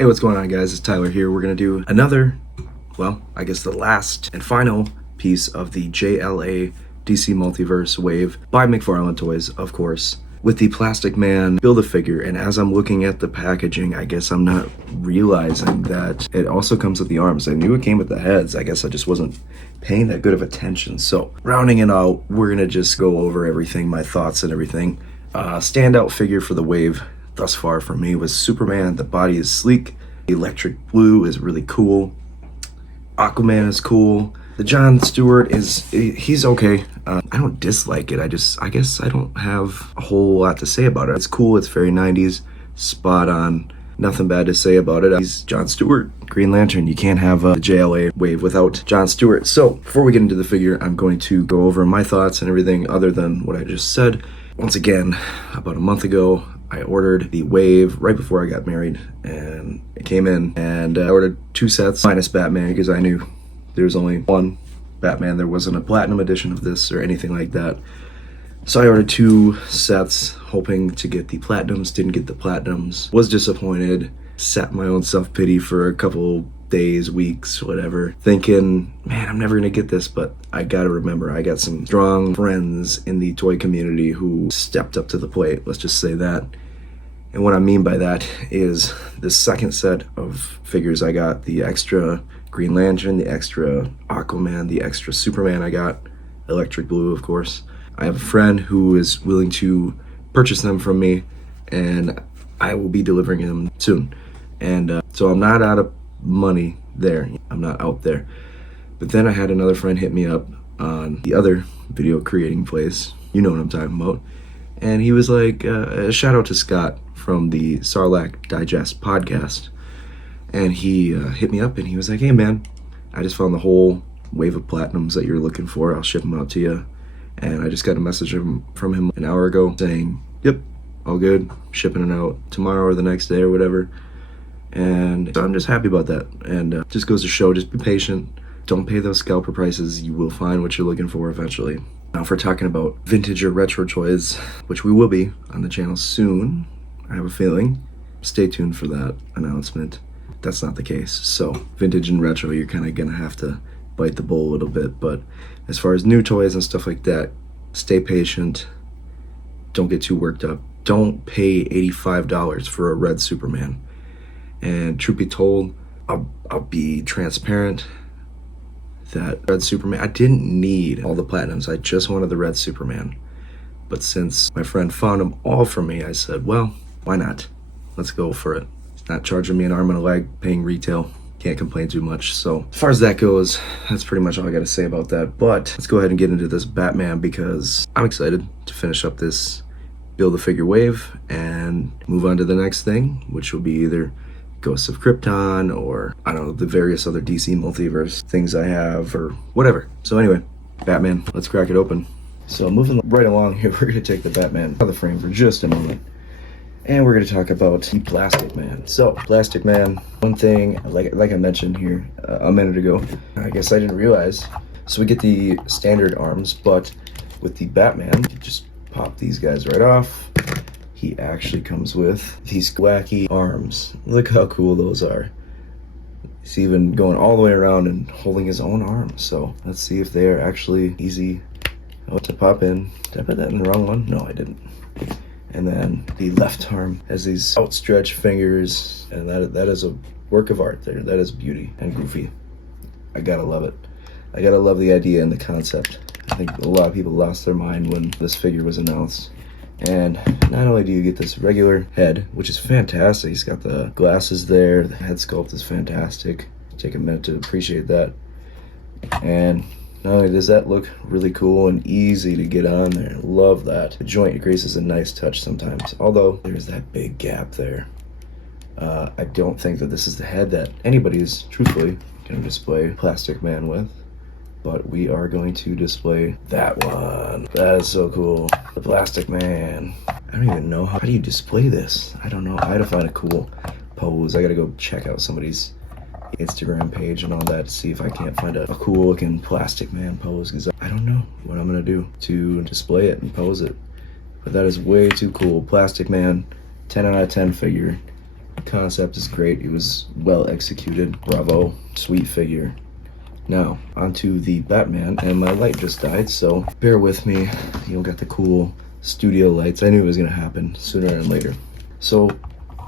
Hey, what's going on, guys? It's Tyler here. We're going to do another, well, I guess the last and final piece of the JLA DC Multiverse wave by McFarlane Toys, of course, with the Plastic Man Build-A-Figure. And as I'm looking at the packaging, I guess I'm not realizing that it also comes with the arms. I knew it came with the heads. I guess I just wasn't paying that good of attention. So rounding it out, we're going to just go over everything, my thoughts and everything. Standout figure for the wave thus far for me was Superman. The body is sleek. The electric blue is really cool. Aquaman is cool. The John Stewart he's okay. I don't dislike it. I guess I don't have a whole lot to say about it. It's cool. It's very 90s. Spot on. Nothing bad to say about it. He's John Stewart, Green Lantern. You can't have a JLA wave without John Stewart. So before we get into the figure, I'm going to go over my thoughts and everything other than what I just said. Once again, about a month ago, I ordered the wave right before I got married, and it came in, and I ordered 2 sets minus Batman because I knew there was only one Batman. There wasn't a platinum edition of this or anything like that. So I ordered 2 sets hoping to get the platinums. Didn't get the platinums. Was disappointed. Sat my own self-pity for a couple days, weeks, whatever, thinking, man, I'm never gonna get this. But I gotta remember, I got some strong friends in the toy community who stepped up to the plate, let's just say that. And what I mean by that is the second set of figures I got, the extra Green Lantern, the extra Aquaman, the extra Superman I got, electric blue, of course. I have a friend who is willing to purchase them from me, and I will be delivering them soon. And so I'm not out of money there. I'm not out there. But then I had another friend hit me up on the other video creating place. You know what I'm talking about. And he was like, a shout out to Scott from the Sarlacc Digest podcast. And he hit me up and he was like, hey man, I just found the whole wave of platinums that you're looking for. I'll ship them out to you. And I just got a message from him an hour ago saying, yep, all good, shipping it out tomorrow or the next day or whatever. And so I'm just happy about that. And just goes to show, just be patient. Don't pay those scalper prices. You will find what you're looking for eventually. Now, if we're talking about vintage or retro toys, which we will be on the channel soon, I have a feeling, stay tuned for that announcement. That's not the case. So vintage and retro, you're kind of gonna have to bite the bullet a little bit. But as far as new toys and stuff like that, stay patient. Don't get too worked up. Don't pay $85 for a red Superman. And truth be told, I'll be transparent that red Superman, I didn't need all the platinums. I just wanted the red Superman. But since my friend found them all for me, I said, well, why not? Let's go for it. It's not charging me an arm and a leg, paying retail. Can't complain too much. So as far as that goes, that's pretty much all I got to say about that. But let's go ahead and get into this Batman because I'm excited to finish up this Build-A-Figure wave and move on to the next thing, which will be either Ghosts of Krypton or, I don't know, the various other DC multiverse things I have or whatever. So anyway, Batman, let's crack it open. So moving right along here, we're going to take the Batman out of the frame for just a moment. And we're going to talk about the Plastic Man. So, Plastic Man, one thing, like I mentioned here a minute ago, I guess I didn't realize. So we get the standard arms, but with the Batman, you just pop these guys right off. He actually comes with these wacky arms. Look how cool those are. He's even going all the way around and holding his own arms. So let's see if they are actually easy to pop in. Did I put that in the wrong one? No, I didn't. And then the left arm has these outstretched fingers, and that is a work of art there. That is beauty and goofy. I gotta love it. I gotta love the idea and the concept. I think a lot of people lost their mind when this figure was announced. And not only do you get this regular head, which is fantastic, he's got the glasses there, the head sculpt is fantastic. Take a minute to appreciate that. And not only does that look really cool and easy to get on there, love that. The joint crease is a nice touch sometimes, although there's that big gap there. I don't think that this is the head that anybody is truthfully going to display Plastic Man with. But we are going to display that one. That is so cool. The Plastic Man. I don't even know, how do you display this? I don't know. I gotta find a cool pose. I gotta go check out somebody's Instagram page and all that to see if I can't find a cool looking Plastic Man pose, because I don't know what I'm gonna do to display it and pose it. But that is way too cool. Plastic Man, 10 out of 10 figure. Concept is great. It was well executed. Bravo. Sweet figure. Now, onto the Batman, and my light just died, so bear with me. You'll get the cool studio lights. I knew it was gonna happen sooner than later. So,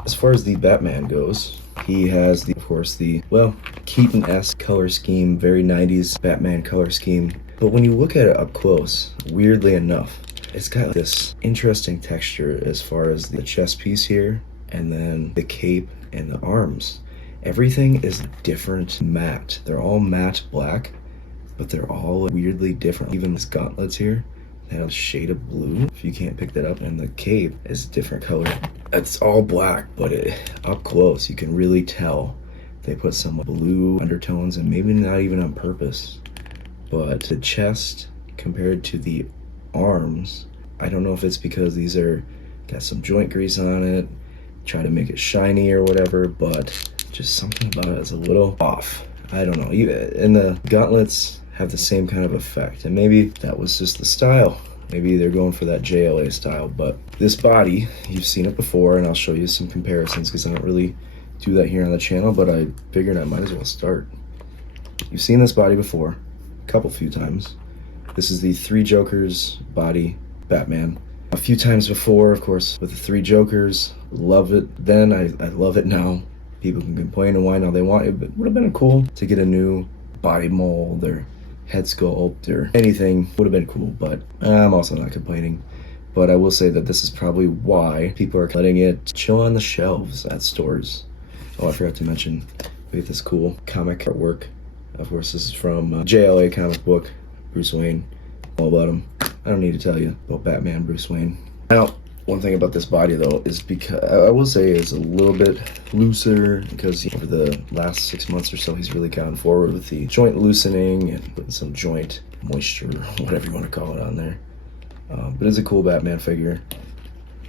as far as the Batman goes, he has, of course, the, well, Keaton-esque color scheme, very 90s Batman color scheme. But when you look at it up close, weirdly enough, it's got this interesting texture as far as the chest piece here, and then the cape and the arms. Everything is different matte. They're all matte black, but they're all weirdly different. Even this gauntlets here, they have a shade of blue, if you can't pick that up, and the cape is different color. It's all black, but up close, you can really tell they put some blue undertones, and maybe not even on purpose. But the chest compared to the arms, I don't know if it's because these are got some joint grease on it, try to make it shiny or whatever, but just something about it is a little off. I don't know. And the gauntlets have the same kind of effect, and maybe that was just the style. Maybe they're going for that JLA style. But this body, you've seen it before, and I'll show you some comparisons because I don't really do that here on the channel, but I figured I might as well start. You've seen this body before a few times. This is the Three Jokers body Batman. A few times before, of course, with the Three Jokers. Love it then, I love it now. People can complain and whine all they want. It would have been cool to get a new body mold or head sculpt or anything. Would have been cool, but I'm also not complaining. But I will say that this is probably why people are letting it chill on the shelves at stores. Oh, I forgot to mention, we have this cool comic artwork. Of course, this is from JLA comic book, Bruce Wayne. All about him. I don't need to tell you about Batman, Bruce Wayne. Now, one thing about this body though is because I will say is a little bit looser because over the last 6 months or so he's really gone forward with the joint loosening and putting some joint moisture, whatever you want to call it, on there. But it's a cool Batman figure.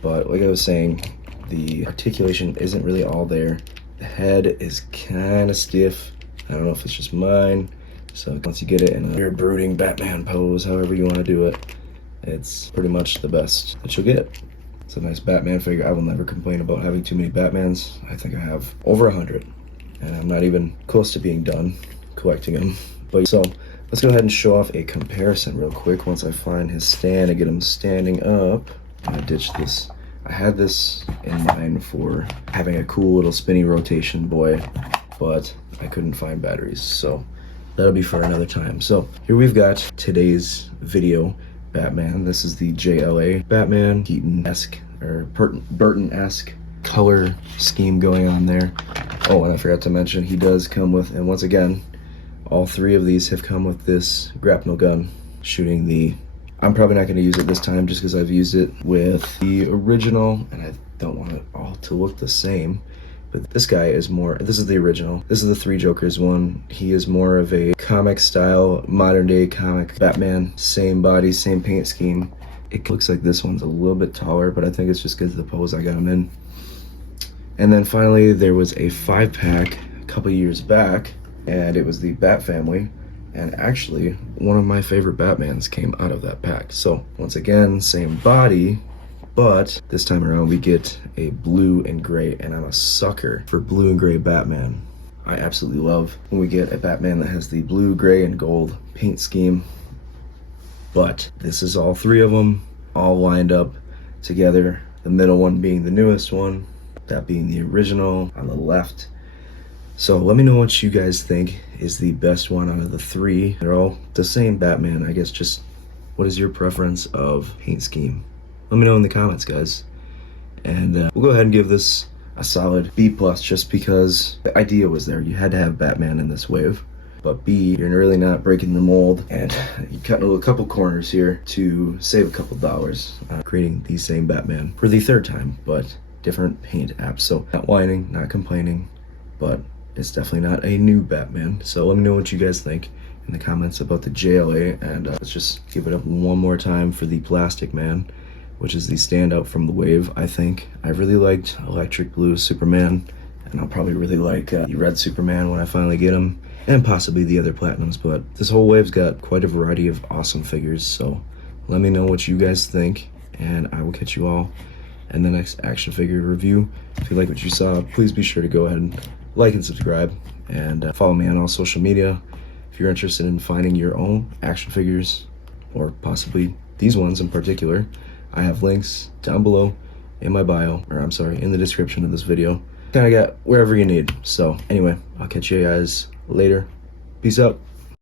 But like I was saying, the articulation isn't really all there. The head is kind of stiff. I don't know if it's just mine. So once you get it in a weird brooding Batman pose, however you want to do it, it's pretty much the best that you'll get. It's a nice Batman figure. I will never complain about having too many Batmans. I think I have over 100, and I'm not even close to being done collecting them. But so let's go ahead and show off a comparison real quick once I find his stand and get him standing up. I'm gonna ditch this. I had this in mind for having a cool little spinny rotation boy, but I couldn't find batteries, so that'll be for another time. So here we've got today's video Batman. This is the JLA Batman, Keaton-esque or Burton-esque color scheme going on there. Oh, and I forgot to mention he does come with, and once again, all three of these have come with this grapnel gun shooting the, I'm probably not going to use it this time just because I've used it with the original and I don't want it all to look the same. But this guy is more, this is the original. This is the Three Jokers one. He is more of a comic style, modern day comic Batman. Same body, same paint scheme. It looks like this one's a little bit taller, but I think it's just because of the pose I got him in. And then finally, there was a 5-pack a couple years back, and it was the Bat Family. And actually, one of my favorite Batmans came out of that pack. So once again, same body, but this time around we get a blue and gray, and I'm a sucker for blue and gray Batman. I absolutely love when we get a Batman that has the blue, gray, and gold paint scheme. But this is all three of them, all lined up together. The middle one being the newest one, that being the original on the left. So let me know what you guys think is the best one out of the three. They're all the same Batman, I guess. Just what is your preference of paint scheme? Let me know in the comments, guys. And we'll go ahead and give this a solid B+, just because the idea was there. You had to have Batman in this wave. But B, you're really not breaking the mold, and you're cutting a couple corners here to save a couple dollars, creating the same Batman for the third time, but different paint apps. So not whining, not complaining, but it's definitely not a new Batman. So let me know what you guys think in the comments about the JLA, and let's just give it up one more time for the Plastic Man, which is the standout from the wave, I think. I really liked Electric Blue Superman, and I'll probably really like the Red Superman when I finally get him, and possibly the other Platinums, but this whole wave's got quite a variety of awesome figures, so let me know what you guys think, and I will catch you all in the next action figure review. If you like what you saw, please be sure to go ahead and like and subscribe, and follow me on all social media. If you're interested in finding your own action figures, or possibly these ones in particular, I have links down below in my bio, or I'm sorry, in the description of this video. Kind of got wherever you need. So anyway, I'll catch you guys later. Peace out.